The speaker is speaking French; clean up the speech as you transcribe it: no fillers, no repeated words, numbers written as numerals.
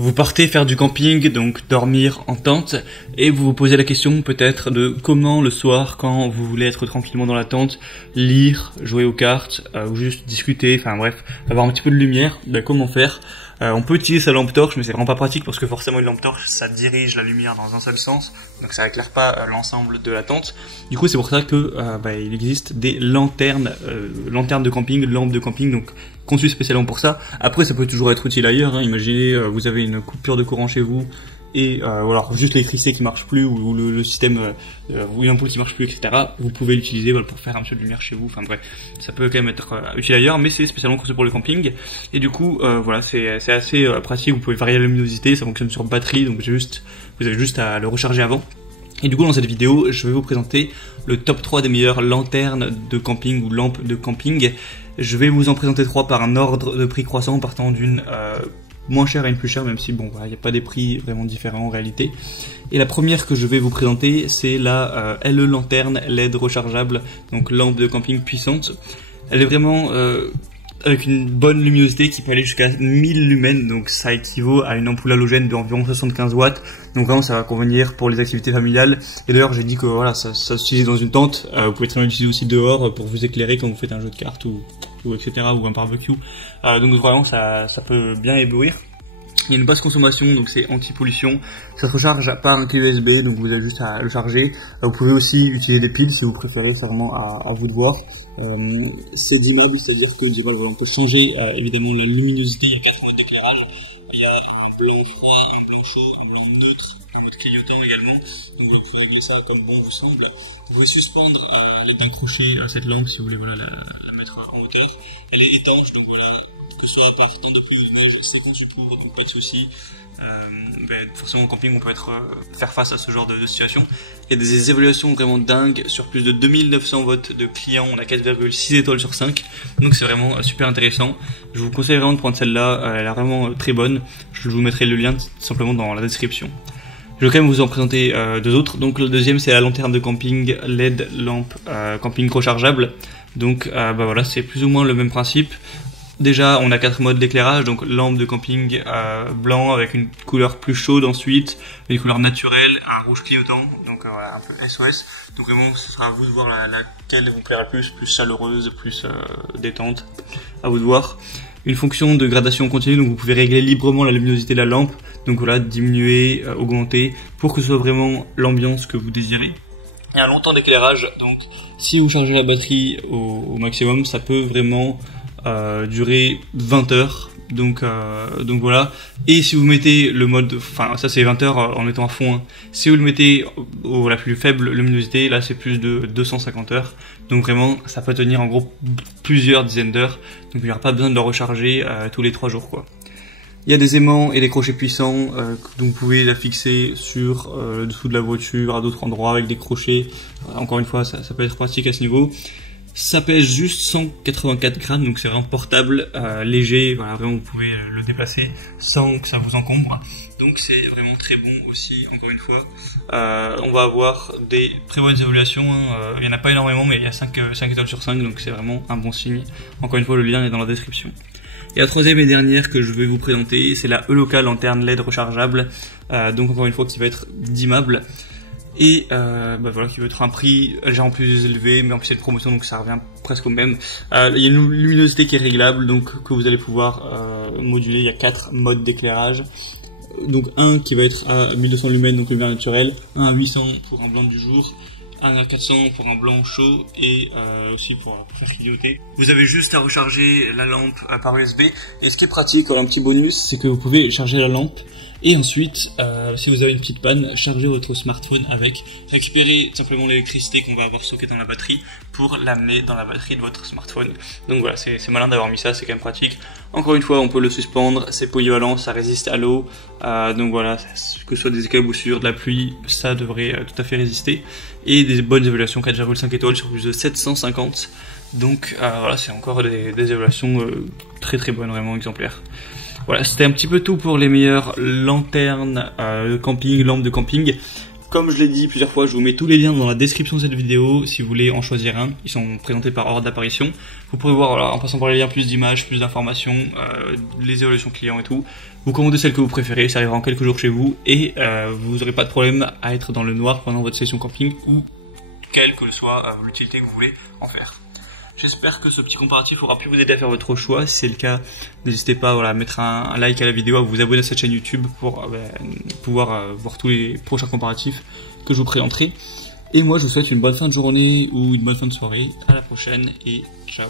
Vous partez faire du camping, donc dormir en tente, et vous vous posez la question peut-être de comment le soir, quand vous voulez être tranquillement dans la tente, lire, jouer aux cartes, ou juste discuter, enfin bref, avoir un petit peu de lumière, comment faire. On peut utiliser sa lampe torche, mais c'est vraiment pas pratique parce que forcément une lampe torche, ça dirige la lumière dans un seul sens, donc ça éclaire pas l'ensemble de la tente. Du coup, c'est pour ça que il existe des lanternes de camping, lampes de camping, donc conçues spécialement pour ça. Après, ça peut toujours être utile ailleurs. Hein. Imaginez, vous avez une coupure de courant chez vous et voilà, juste l'électricité qui marche plus ou le système ou une ampoule qui marche plus, etc. Vous pouvez l'utiliser pour faire un peu de lumière chez vous. Enfin bref, ça peut quand même être utile ailleurs, mais c'est spécialement conçu pour le camping. Et du coup, voilà, c'est assez pratique. Vous pouvez varier la luminosité, ça fonctionne sur batterie, donc vous avez juste à le recharger avant. Et du coup, dans cette vidéo, je vais vous présenter le top 3 des meilleures lanternes de camping ou lampes de camping. Je vais vous en présenter 3 par un ordre de prix croissant, partant d'une moins chère à une plus chère, même si bon, voilà, il n'y a pas des prix vraiment différents en réalité. Et la première que je vais vous présenter, c'est la LE lanterne LED rechargeable, donc lampe de camping puissante. Elle est vraiment avec une bonne luminosité qui peut aller jusqu'à 1000 lumens, donc ça équivaut à une ampoule halogène d'environ 75 watts. Donc vraiment, ça va convenir pour les activités familiales. Et d'ailleurs, j'ai dit que voilà, ça s'utilise dans une tente. Vous pouvez très bien l'utiliser aussi dehors pour vous éclairer quand vous faites un jeu de cartes ou etc. ou un barbecue. Donc vraiment, ça peut bien éblouir. Il y a une basse consommation, donc c'est anti-pollution. Ça se recharge par un clé USB, donc vous avez juste à le charger. Vous pouvez aussi utiliser des piles si vous préférez, c'est vraiment à vous de voir. C'est dimmable, c'est-à-dire que on peut changer évidemment la luminosité. Il y a 4 modes d'éclairage. Il y a un blanc froid, un blanc chaud, un blanc neutre, un mode clignotant également. Donc vous pouvez régler ça comme bon vous semble. Vous pouvez suspendre à l'aide d'un crochet cette lampe si vous voulez voilà, la mettre en hauteur. Elle est étanche, donc voilà. Que ce soit par temps de pluie ou de neige, c'est conçu pour, donc pas de soucis. Forcément au camping on peut faire face à ce genre de situation. Il y a des évaluations vraiment dingues, sur plus de 2900 votes de clients, on a 4,6 étoiles sur 5, donc c'est vraiment super intéressant. Je vous conseille vraiment de prendre celle-là, elle est vraiment très bonne, je vous mettrai le lien simplement dans la description. Je vais quand même vous en présenter 2 autres. Donc le deuxième, c'est la lanterne de camping LED lampe camping rechargeable. Donc voilà, c'est plus ou moins le même principe. Déjà, on a 4 modes d'éclairage, donc lampe de camping blanc avec une couleur plus chaude ensuite, une couleur naturelle, un rouge clignotant, donc voilà, un peu SOS. Donc vraiment, ce sera à vous de voir laquelle vous plaira le plus chaleureuse, plus détente, à vous de voir. Une fonction de gradation continue, donc vous pouvez régler librement la luminosité de la lampe, donc voilà, diminuer, augmenter, pour que ce soit vraiment l'ambiance que vous désirez. Et un long temps d'éclairage, donc si vous chargez la batterie au maximum, ça peut vraiment durer 20 heures, donc voilà. Et si vous mettez le mode, enfin ça c'est 20 heures en mettant à fond, hein. Si vous le mettez la plus faible luminosité, là c'est plus de 250 heures, donc vraiment ça peut tenir en gros plusieurs dizaines d'heures, donc il n'y aura pas besoin de le recharger tous les 3 jours quoi. Il y a des aimants et des crochets puissants, donc vous pouvez la fixer sur le dessous de la voiture, à d'autres endroits avec des crochets. Encore une fois, ça peut être pratique à ce niveau. Ça pèse juste 184 grammes, donc c'est vraiment portable, léger, voilà, vraiment vous pouvez le déplacer sans que ça vous encombre. Donc c'est vraiment très bon aussi, encore une fois. On va avoir des très bonnes évaluations, hein. Il n'y en a pas énormément, mais il y a 5 étoiles sur 5, donc c'est vraiment un bon signe. Encore une fois, le lien est dans la description. Et la troisième et dernière que je vais vous présenter, c'est la Eloka lanterne LED rechargeable, donc encore une fois qui va être dimmable. Et voilà, qui va être un prix légèrement plus élevé, mais en plus c'est de promotion, donc ça revient presque au même. Il y a une luminosité qui est réglable, donc que vous allez pouvoir moduler. Il y a 4 modes d'éclairage. Donc un qui va être à 1200 lumens, donc lumière naturelle, un à 800 pour un blanc du jour, un à 400 pour un blanc chaud et aussi pour faire clignoter. Vous avez juste à recharger la lampe par USB. Et ce qui est pratique, un petit bonus, c'est que vous pouvez charger la lampe. Et ensuite, si vous avez une petite panne, chargez votre smartphone avec, récupérez simplement l'électricité qu'on va avoir stockée dans la batterie pour l'amener dans la batterie de votre smartphone. Donc voilà, c'est malin d'avoir mis ça, c'est quand même pratique. Encore une fois, on peut le suspendre, c'est polyvalent, ça résiste à l'eau. Donc voilà, que ce soit des éclaboussures, de la pluie, ça devrait tout à fait résister. Et des bonnes évaluations, 4,5 étoiles sur plus de 750. Donc voilà, c'est encore des évaluations très très bonnes, vraiment exemplaires. Voilà, c'était un petit peu tout pour les meilleures lanternes de camping, lampes de camping. Comme je l'ai dit plusieurs fois, je vous mets tous les liens dans la description de cette vidéo si vous voulez en choisir un. Ils sont présentés par ordre d'apparition. Vous pourrez voir, voilà, en passant par les liens, plus d'images, plus d'informations, les évaluations clients et tout. Vous commandez celle que vous préférez, ça arrivera en quelques jours chez vous et vous n'aurez pas de problème à être dans le noir pendant votre session camping ou quelle que soit l'utilité que vous voulez en faire. J'espère que ce petit comparatif aura pu vous aider à faire votre choix. Si c'est le cas, n'hésitez pas à mettre un like à la vidéo, à vous abonner à cette chaîne YouTube pour pouvoir voir tous les prochains comparatifs que je vous présenterai. Et moi, je vous souhaite une bonne fin de journée ou une bonne fin de soirée. À la prochaine et ciao.